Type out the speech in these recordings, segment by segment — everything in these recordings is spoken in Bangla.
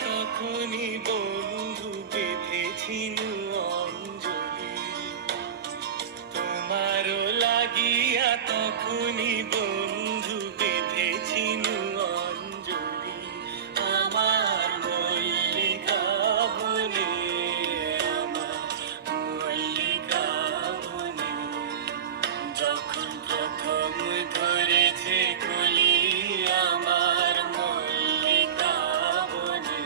তখনই বন্ধু বেঁধেছিনু অঞ্জলি, তোমারও লাগিয়া তখনই বন্ধু বেঁধেছিনু অঞ্জলি। আমার মল্লিকা বনে, আমার মল্লিকা বনে, যখন প্রথম ধরেছে কলি আমার মল্লিকা বনে।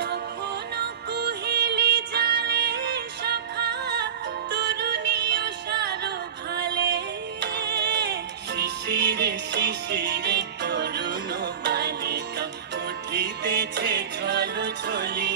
তখনও কুহেলি জালে শাখা তরুণীয় সারো ভালে, শিশিরে শিশিরে তরুণ বালিকা উঠিতেছে ছল ছলি